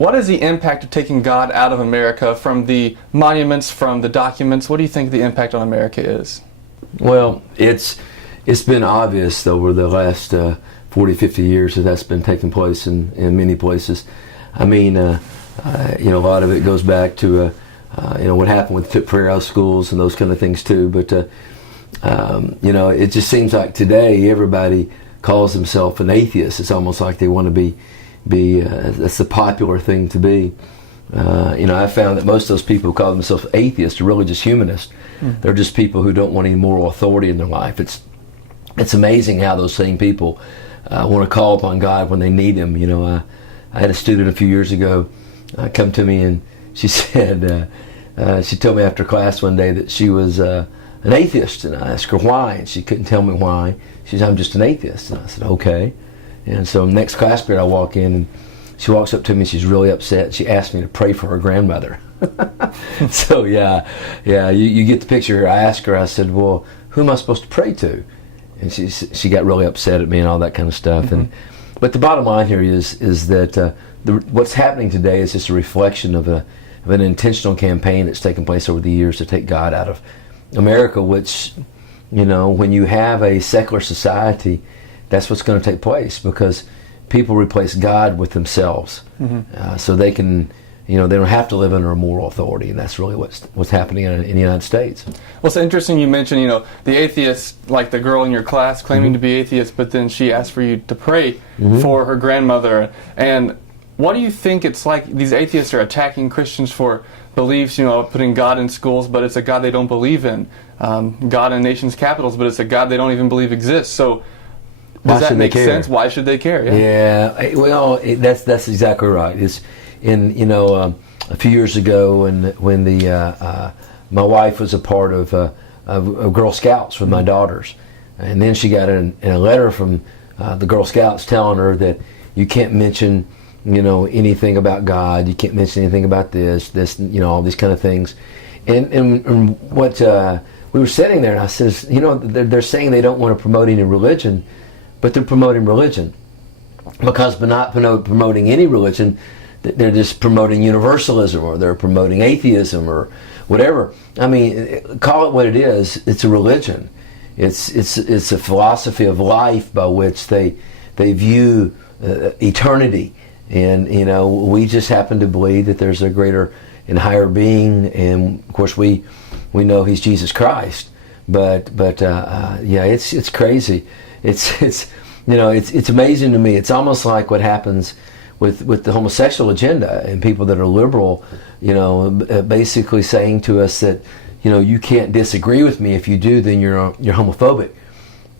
What is the impact of taking God out of America, from the monuments, from the documents? What do you think the impact on America is? Well, it's been obvious over the last 40, 50 years that that's been taking place in many places. I mean, a lot of it goes back to what happened with prayer house schools and those kind of things too. But it just seems like today everybody calls themselves an atheist. It's almost like they want to be that's the popular thing to be. I found that most of those people who call themselves atheists are really just humanists. They're just people who don't want any moral authority in their life. It's amazing how those same people want to call upon God when they need Him. I had a student a few years ago come to me, and she said, she told me after class one day that she was an atheist, and I asked her why, and she couldn't tell me why. She said, "I'm just an atheist." And I said, "Okay." And so next class period I walk in, and she walks up to me, she's really upset. She asked me to pray for her grandmother. So you get the picture here. I asked her, I said, "Well, who am I supposed to pray to?" And she got really upset at me and all that kind of stuff. Mm-hmm. But the bottom line here is that what's happening today is just a reflection of an intentional campaign that's taken place over the years to take God out of America, which, when you have a secular society, that's what's going to take place, because people replace God with themselves. Mm-hmm. So they can, they don't have to live under a moral authority, and that's really what's happening in the United States. Well, it's interesting you mentioned, the atheist, like the girl in your class claiming to be atheist, but then she asked for you to pray for her grandmother. And what do you think it's like these atheists are attacking Christians for beliefs, putting God in schools, but it's a God they don't believe in, God in nations' capitals, but it's a God they don't even believe exists. So does that make sense? Why should they care? Yeah, well, that's exactly right. It's a few years ago when my wife was a part of Girl Scouts with my daughters, and then she got a letter from the Girl Scouts telling her that you can't mention anything about God, you can't mention anything about this, all these kind of things, and what we were sitting there, and I says, they're saying they don't want to promote any religion, but they're promoting religion, because by not promoting any religion, they're just promoting universalism, or they're promoting atheism, or whatever. I mean, call it what it is. It's a religion. It's a philosophy of life by which they view eternity, and we just happen to believe that there's a greater and higher being, and of course we know He's Jesus Christ. But it's crazy. It's amazing to me. It's almost like what happens with the homosexual agenda and people that are liberal, basically saying to us that, you can't disagree with me. If you do, then you're homophobic.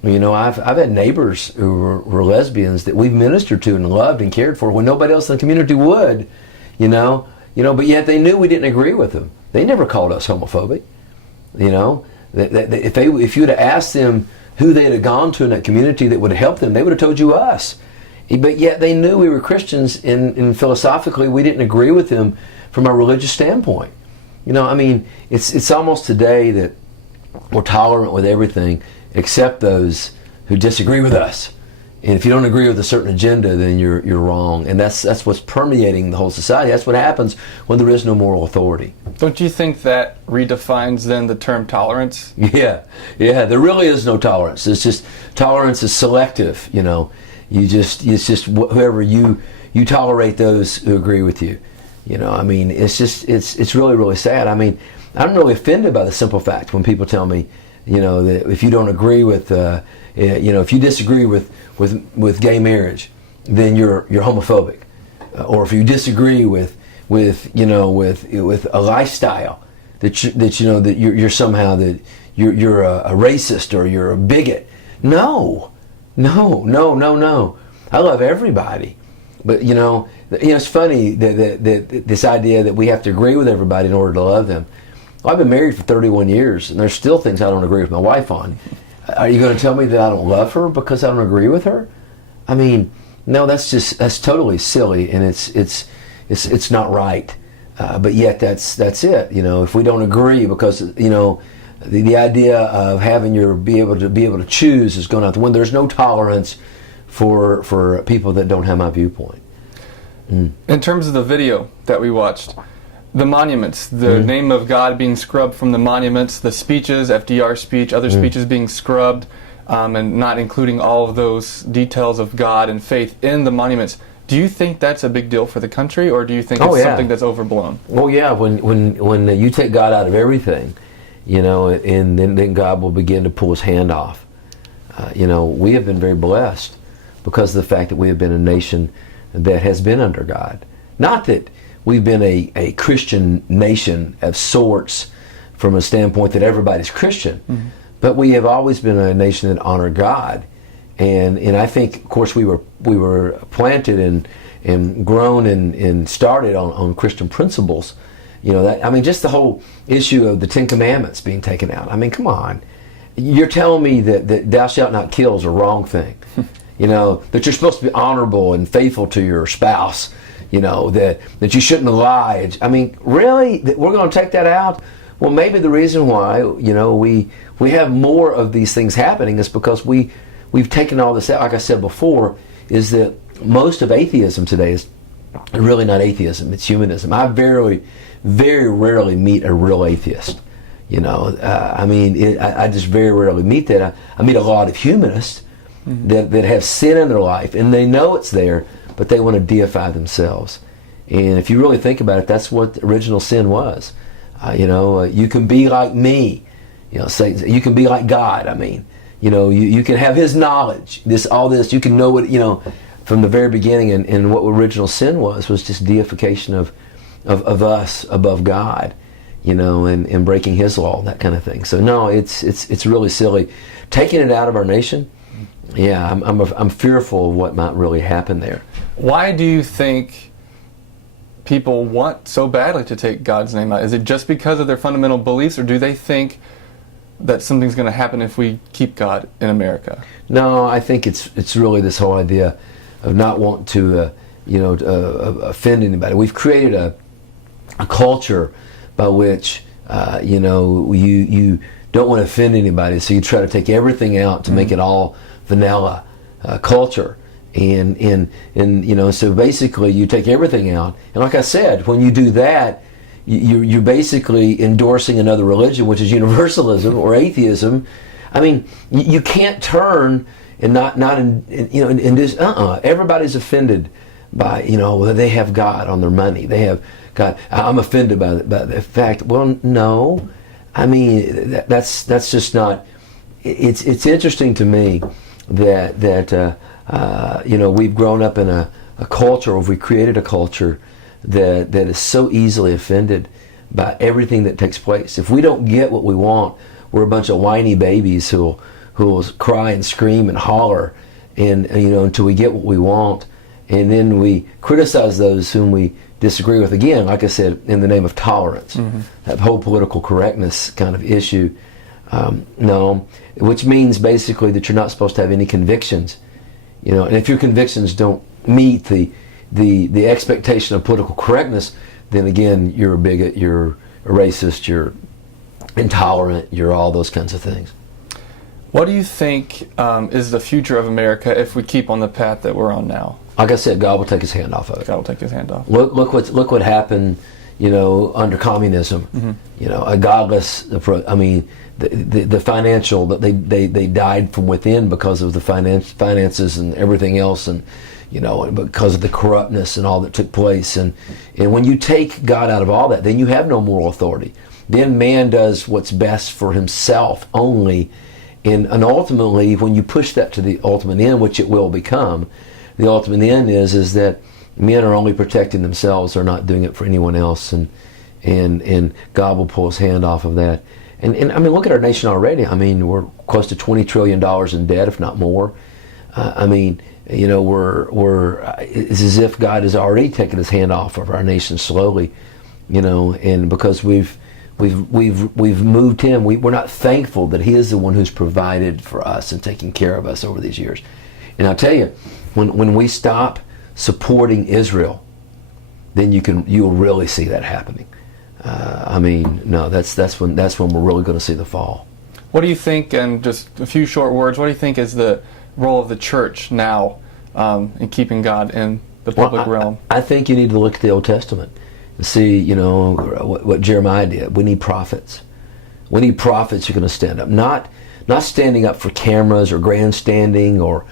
I've had neighbors who were lesbians that we've ministered to and loved and cared for when nobody else in the community would, but yet they knew we didn't agree with them. They never called us homophobic. If you would have asked them who they'd have gone to in that community that would have helped them, they would have told you us. But yet they knew we were Christians, and philosophically we didn't agree with them from a religious standpoint. It's almost today that we're tolerant with everything except those who disagree with us. And if you don't agree with a certain agenda, then you're wrong. And that's what's permeating the whole society. That's what happens when there is no moral authority. Don't you think that redefines then the term tolerance? Yeah. There really is no tolerance. It's just tolerance is selective. It's just whoever you tolerate those who agree with you. It's really, really sad. I'm really offended by the simple fact when people tell me, that if you don't agree with, if you disagree with gay marriage, then you're homophobic, or if you disagree with a lifestyle that you're somehow that you're a racist or you're a bigot. No. I love everybody, but it's funny that this idea that we have to agree with everybody in order to love them. Well, I've been married for 31 years, and there's still things I don't agree with my wife on. Are you going to tell me that I don't love her because I don't agree with her? No, that's totally silly, and it's not right. But yet that's it. If we don't agree, because the idea of having be able to choose is going out the window. There's no tolerance for people that don't have my viewpoint. In terms of the video that we watched, the monuments, the name of God being scrubbed from the monuments, the speeches, FDR speech, other speeches being scrubbed, and not including all of those details of God and faith in the monuments. Do you think that's a big deal for the country, or do you think it's something that's overblown? Well, yeah, when you take God out of everything, and then God will begin to pull his hand off. We have been very blessed because of the fact that we have been a nation that has been under God. Not that we've been a Christian nation of sorts from a standpoint that everybody's Christian, but we have always been a nation that honored God. And I think, of course, we were planted and grown and started on Christian principles. Just the whole issue of the Ten Commandments being taken out. I mean, come on. You're telling me that thou shalt not kill is a wrong thing. That you're supposed to be honorable and faithful to your spouse. That you shouldn't lie. I mean, really? That we're going to take that out? Well, maybe the reason why, we have more of these things happening is because we've taken all this out. Like I said before, is that most of atheism today is really not atheism, it's humanism. I very rarely meet a real atheist. I just very rarely meet that. I meet a lot of humanists that have sin in their life, and they know it's there, but they want to deify themselves. And if you really think about it, that's what the original sin was. You can be like me. Say you can be like God. You can have his knowledge, all this, you can know what, from the very beginning, and what original sin was just deification of us above God, and breaking his law, that kind of thing. So no, it's really silly. Taking it out of our nation, yeah, I'm fearful of what might really happen there. Why do you think people want so badly to take God's name out? Is it just because of their fundamental beliefs, or do they think that something's going to happen if we keep God in America? No, I think it's really this whole idea of not wanting to offend anybody. We've created a culture by which you don't want to offend anybody, so you try to take everything out to make it all vanilla culture. And so basically you take everything out, and like I said, when you do that, you're basically endorsing another religion, which is universalism or atheism. I mean, you can't turn and not in this. Everybody's offended by they have God on their money. They have God. I'm offended by the fact. Well, no, I mean that's just not. It's interesting to me that we've grown up in a culture, or we created a culture that is so easily offended by everything that takes place. If we don't get what we want, we're a bunch of whiny babies who'll cry and scream and holler, and until we get what we want, and then we criticize those whom we disagree with. Again, like I said, in the name of tolerance, that whole political correctness kind of issue. No, which means basically that you're not supposed to have any convictions. And if your convictions don't meet the expectation of political correctness, then again, you're a bigot, you're a racist, you're intolerant, you're all those kinds of things. What do you think is the future of America if we keep on the path that we're on now? Like I said, God will take his hand off of it. God will take his hand off. Look what happened, under communism. A godless approach. I mean, the financial, that they died from within because of the finances and everything else, and because of the corruptness and all that took place. And when you take God out of all that, then you have no moral authority. Then man does what's best for himself only. And ultimately, when you push that to the ultimate end, which it will become, the ultimate end is that men are only protecting themselves. They're not doing it for anyone else. And God will pull his hand off of that. And I mean, look at our nation already. I mean, we're close to $20 trillion in debt, if not more. It's as if God has already taken his hand off of our nation slowly, and because we've moved him, we're not thankful that he is the one who's provided for us and taken care of us over these years. And I'll tell you, when we stop supporting Israel, then you'll really see that happening. That's when we're really going to see the fall. What do you think, and just a few short words, what do you think is the role of the church now in keeping God in the public Well, realm? I think you need to look at the Old Testament and see, what Jeremiah did. We need prophets. We need prophets who are going to stand up, not standing up for cameras or grandstanding or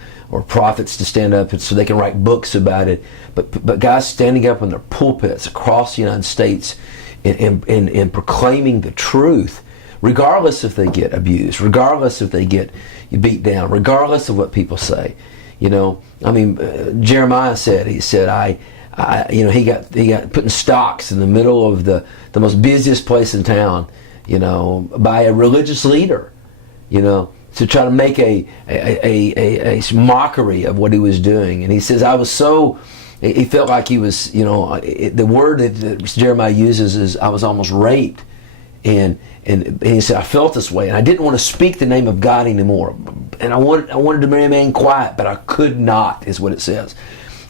prophets to stand up so they can write books about it, but guys standing up in their pulpits across the United States and proclaiming the truth, regardless if they get abused, regardless if they get beat down, regardless of what people say. Jeremiah said, he got put in stocks in the middle of the most busiest place in town, by a religious leader, to try to make a mockery of what he was doing. And he says, he felt like he was, the word that Jeremiah uses is, I was almost raped. And he said, I felt this way, and I didn't want to speak the name of God anymore. And I wanted to remain quiet, but I could not, is what it says.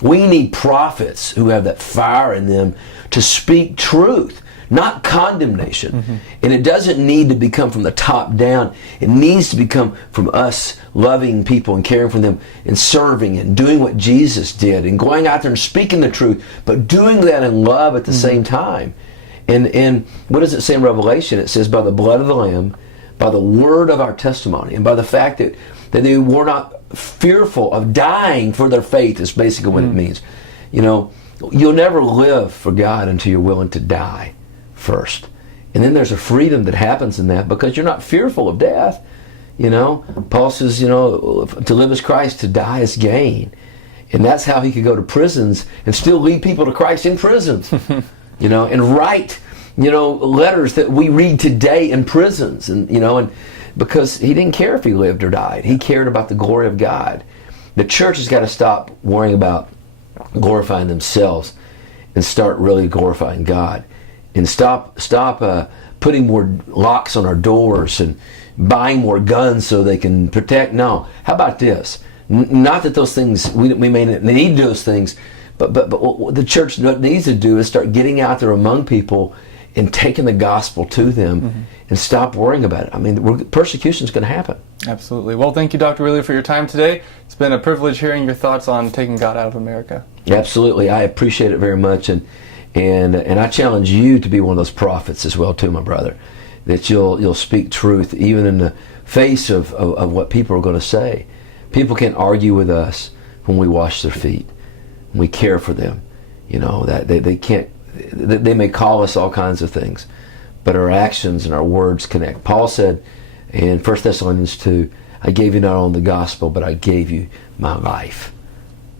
We need prophets who have that fire in them to speak truth, not condemnation. Mm-hmm. And it doesn't need to become from the top down. It needs to become from us loving people and caring for them and serving and doing what Jesus did and going out there and speaking the truth, but doing that in love at the same time. And what does it say in Revelation? It says, by the blood of the Lamb, by the word of our testimony, and by the fact that they were not fearful of dying for their faith, is basically what it means. You'll never live for God until you're willing to die first. And then there's a freedom that happens in that because you're not fearful of death. Paul says, to live is Christ, to die is gain. And that's how he could go to prisons and still lead people to Christ in prisons. And write, letters that we read today in prisons, and because he didn't care if he lived or died. He cared about the glory of God. The church has got to stop worrying about glorifying themselves and start really glorifying God, and stop putting more locks on our doors and buying more guns so they can protect. No, how about this? Not that those things, we may need those things, but what the church needs to do is start getting out there among people and taking the gospel to them and stop worrying about it. Persecution is going to happen. Absolutely. Well, thank you, Dr. Wheeler, for your time today. It's been a privilege hearing your thoughts on taking God out of America. Absolutely. I appreciate it very much, and I challenge you to be one of those prophets as well, too, my brother, that you'll speak truth even in the face of what people are going to say. People can't argue with us when we wash their feet. We care for them, that they can't. They may call us all kinds of things, but our actions and our words connect. Paul said in 1 Thessalonians 2, I gave you not only the gospel, but I gave you my life.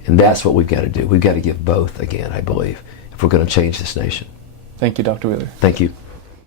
And that's what we've got to do. We've got to give both again, I believe, if we're going to change this nation. Thank you, Dr. Wheeler. Thank you.